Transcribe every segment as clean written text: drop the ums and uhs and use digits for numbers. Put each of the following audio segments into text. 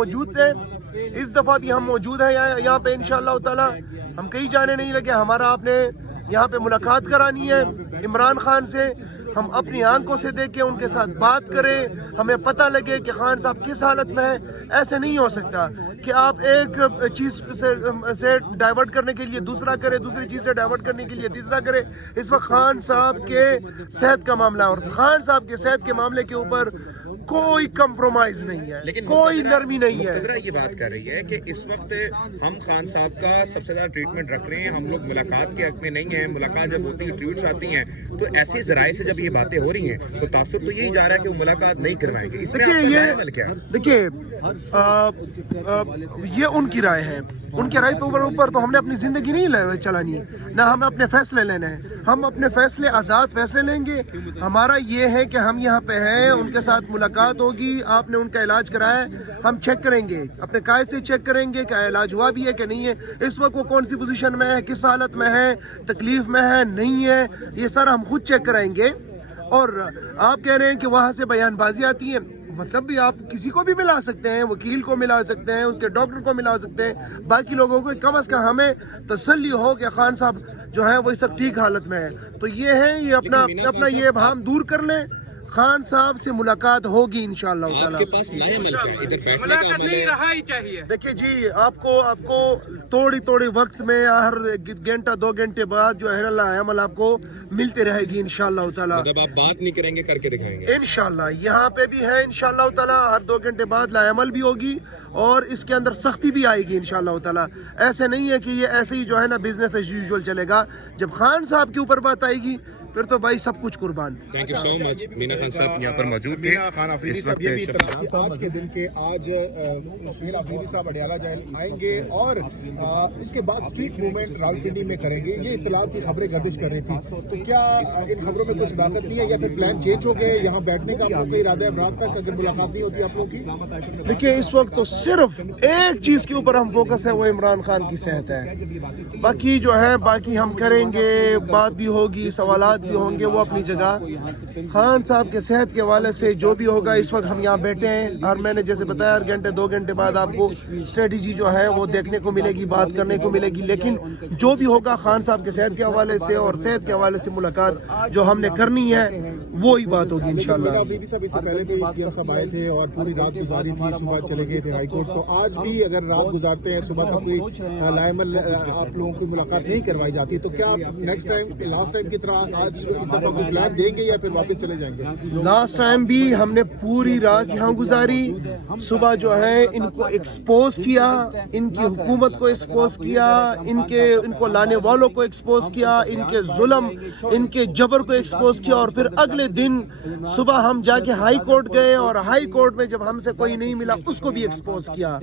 موجود تھے، اس دفعہ بھی ہم موجود ہیں یہاں پہ انشاءاللہ تعالی. ہم کہیں جانے نہیں لگے. ہمارا آپ نے یہاں پہ ملاقات کرانی ہے عمران خان سے. ہم اپنی آنکھوں سے دیکھیں، ان کے ساتھ بات کریں، ہمیں پتہ لگے کہ خان صاحب کس حالت میں ہیں. ایسے نہیں ہو سکتا کہ آپ ایک چیز سے ڈائیورٹ کرنے کے لیے دوسرا کرے، دوسری چیز سے ڈائیورٹ کرنے کے لیے تیسرا کرے. اس وقت خان صاحب کے صحت کا معاملہ ہے، اور خان صاحب کے صحت کے معاملے کے اوپر کوئی کمپرومائز نہیں ہے، لیکن کوئی نرمی نہیں ہے. یہ بات کر رہی ہے کہ اس وقت ہم خان صاحب کا سب سے زیادہ ٹریٹمنٹ رکھ رہے ہیں، ہم لوگ ملاقات کے حق میں نہیں ہیں. ملاقات جب ہوتی ہے، ٹویٹس آتی ہیں، تو ایسے ذرائع سے جب یہ باتیں ہو رہی ہیں تو تاثر تو یہی جا رہا ہے کہ وہ ملاقات نہیں کروائیں گے. اس میں دیکھیے یہ ان کی رائے ہے، ان کے رائے کے اوپر تو ہم نے اپنی زندگی نہیں چلانی ہے، نہ ہمیں اپنے فیصلے لینے ہیں. ہم اپنے فیصلے آزاد فیصلے لیں گے. ہمارا یہ ہے کہ ہم یہاں پہ ہیں، ان کے ساتھ ملاقات ہوگی، آپ نے ان کا علاج کرایا ہے، ہم چیک کریں گے، اپنے قائد سے چیک کریں گے کہ علاج ہوا بھی ہے کہ نہیں ہے، اس وقت وہ کون سی پوزیشن میں ہے، کس حالت میں ہے، تکلیف میں ہے نہیں ہے، یہ سر ہم خود چیک کرائیں گے. اور آپ کہہ رہے ہیں کہ وہاں سے بیان بازی آتی ہے، مطلب بھی آپ کسی کو بھی ملا سکتے ہیں، وکیل کو ملا سکتے ہیں، اس کے ڈاکٹر کو ملا سکتے ہیں، باقی لوگوں کو. کم از کم ہمیں تسلی ہو کہ خان صاحب جو ہے وہ سب ٹھیک حالت میں ہے. تو یہ ہے، یہ اپنا یہ ابہام دور کر لیں. خان صاحب سے ملاقات ہوگی انشاءاللہ تعالی. ملاقات نہیں رہا ہی چاہیے. دیکھیے جی، آپ کو توڑی وقت میں ہر گھنٹہ 2 گھنٹے بعد جو ہے اللہ عمل آپ کو ملتے رہے گی انشاءاللہ تعالی. جب آپ بات نہیں کریں گے کر کے دکھائیں گے انشاءاللہ. یہاں پہ بھی ہے انشاءاللہ تعالی، ہر 2 گھنٹے بعد لا عمل بھی ہوگی اور اس کے اندر سختی بھی آئے گی انشاءاللہ تعالی. ایسے نہیں ہے کہ یہ ایسے ہی جو ہے نا بزنس ایز یوزول چلے گا. جب خان صاحب کے اوپر بات آئے گی پھر تو بھائی سب کچھ قربان. تھینک یو سو مچ. مینا خان صاحب یہاں پر موجود تھے. خان آفریدی صاحب یہ بھی اطلاع کہ آج کے دن کے آج سہیل آفریدی صاحب اڈیالہ آئیں گے اور اس کے بعد اسٹریٹ موومنٹ راولپنڈی میں کریں گے. یہ اطلاعات کی خبریں گردش کر رہی تھی، تو کیا ان خبروں میں کوئی صداقت نہیں ہے یا پھر پلان چینج ہو گئے؟ یہاں بیٹھنے کا آپ لوگ کا ارادہ ہے رات تک اگر ملاقات نہیں ہوتی آپ لوگ کی؟ دیکھیے اس وقت تو صرف ایک چیز کے اوپر ہم فوکس ہے، وہ عمران خان کی صحت ہے. باقی جو ہے باقی ہم کریں گے، بات بھی ہوگی، سوالات بھی ہوں گے، وہ اپنی جگہ. خان صاحب کے صحت کے حوالے سے جو بھی ہوگا، اس وقت ہم یہاں بیٹھے ہیں اور میں نے جیسے بتایا ہر گھنٹے 2 گھنٹے بعد آپ کو اسٹریٹجی جو ہے وہ دیکھنے کو ملے گی، بات کرنے کو ملے گی. لیکن جو بھی ہوگا خان صاحب کے صحت کے حوالے سے اور صحت کے حوالے سے ملاقات جو ہم نے کرنی ہے وہی بات ہوگی انشاءاللہ. آفریدی صاحب اس سے پہلے بھی سی ایم صاحب آئے تھے اور پوری رات گزاری تھی، صبح چلے گئے تھے ہائی کورٹ. تو آج بھی اگر رات گزارتے ہیں، صبح تک کوئی لائمل آپ لوگوں کی ملاقات نہیں کروائی جاتی، تو کیا نیکسٹ ٹائم لاسٹ ٹائم کی طرح آج اس دفعہ کوئی پلان دیں گے یا پھر واپس چلے جائیں گے؟ لاسٹ ٹائم بھی ہم نے پوری رات یہاں گزاری، صبح جو ہے ان کو ایکسپوز کیا، ان کی حکومت کو ایکسپوز کیا، ان کو لانے والوں کو ایکسپوز کیا، ان کے ظلم، ان کے جبر کو ایکسپوز کیا. اور پھر اگلے دن صبح ہم جا کے ہائی کورٹ گئے اور ہائی کورٹ میں جب ہم سے کوئی نہیں ملا اس کو بھی ایکسپوز کیا.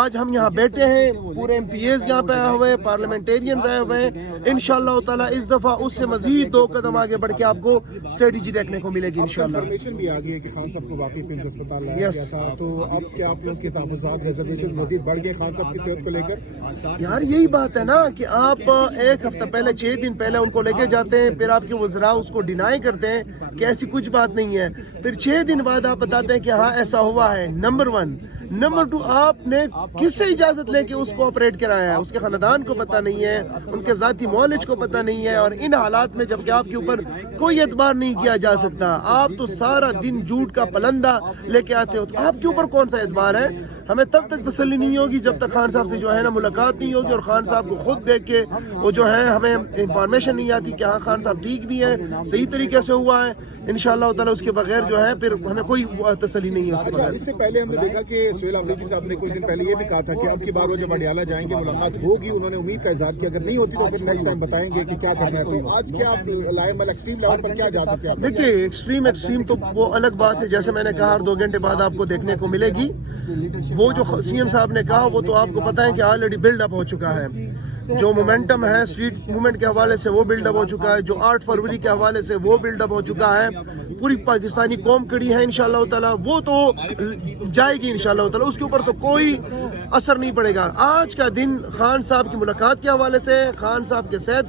آج ہم یہاں بیٹھے ہیں، پورے ایم پی ایز یہاں پہ آئے ہوئے ہیں، پارلیمنٹیرینز آئے ہوئے ہیں. انشاءاللہ تعالیٰ اس دفعہ اس سے مزید 2 قدم آگے بڑھ کے آپ کو اسٹریٹجی دیکھنے کو ملے گی انشاءاللہ. انفارمیشن بھی آ گئی ہے کہ خان صاحب کو واقعی پنچ اسپتال لایا گیا تھا، تو اب کیا آپ لوگ کے تحفظات ریزرویشن مزید بڑھ گئے خان صاحب کی صحت کو لے کر؟ یار یہی بات ہے نا کہ آپ 1 ہفتہ پہلے 6 دن پہلے ان کو لے کے جاتے ہیں، پھر آپ کے وزراء اس کو ڈینائی کرتے ہیں کہ ایسی کچھ بات نہیں ہے، پھر 6 دن بعد آپ بتاتے ہیں کہ ہاں ایسا ہوا ہے. نمبر 1. نمبر 2، آپ نے کس سے اجازت لے کے اس کو آپریٹ کرایا ہے؟ اس کے خاندان کو پتہ نہیں ہے، ان کے ذاتی معالج کو پتہ نہیں ہے. اور ان حالات میں جبکہ آپ کے اوپر کوئی اعتبار نہیں کیا جا سکتا، آپ تو سارا دن جھوٹ کا پلندہ لے کے آتے ہو، تو آپ کے اوپر کون سا اعتبار ہے؟ ہمیں تب تک تسلی نہیں ہوگی جب تک خان صاحب سے جو ہے نا ملاقات نہیں ہوگی اور خان صاحب کو خود دیکھ کے وہ جو ہے ہمیں انفارمیشن نہیں آتی کہ ہاں خان صاحب ٹھیک بھی ہیں، صحیح طریقے سے ہوا ہے. انشاءاللہ تعالیٰ اس کے بغیر جو ہے پھر ہمیں کوئی تسلی نہیں ہے اس کے بغیر. اس سے پہلے ہم نے دیکھا کہ سہیل آفریدی صاحب نے کچھ دن پہلے یہ بھی کہا تھا کہ اب کی بار وہ جب اڈیالہ جائیں گے ملاقات ہوگی. انہوں نے امید کا اظہار کیا اگر نہیں ہوتی تو پھر نیکسٹ ٹائم بتائیں گے کہ کیا کرنا ہے. تو آج کیا آپ لائمل ایکسٹریم لیول پر کیا جا سکتے ہیں؟ دیکھیے ایکسٹریم تو وہ الگ بات ہے، جیسے میں نے کہا ہر 2 گھنٹے بعد آپ کو دیکھنے کو ملے گی. وہ جو سی ایم صاحب نے کہا وہ تو آپ کو پتہ ہے کہ آلریڈی بلڈ اپ ہو چکا ہے. جو مومنٹم ہے اسٹریٹ موومنٹ کے حوالے سے وہ بلڈ اپ ہو چکا ہے، جو 8 فروری کے حوالے سے وہ بلڈ اپ ہو چکا ہے. پوری پاکستانی قوم کڑی ہے انشاءاللہ تعالیٰ، وہ تو جائے گی انشاءاللہ تعالیٰ، اس کے اوپر تو کوئی اثر نہیں پڑے گا. آج کا دن خان صاحب کی ملاقات کے حوالے سے، خان صاحب کے صحت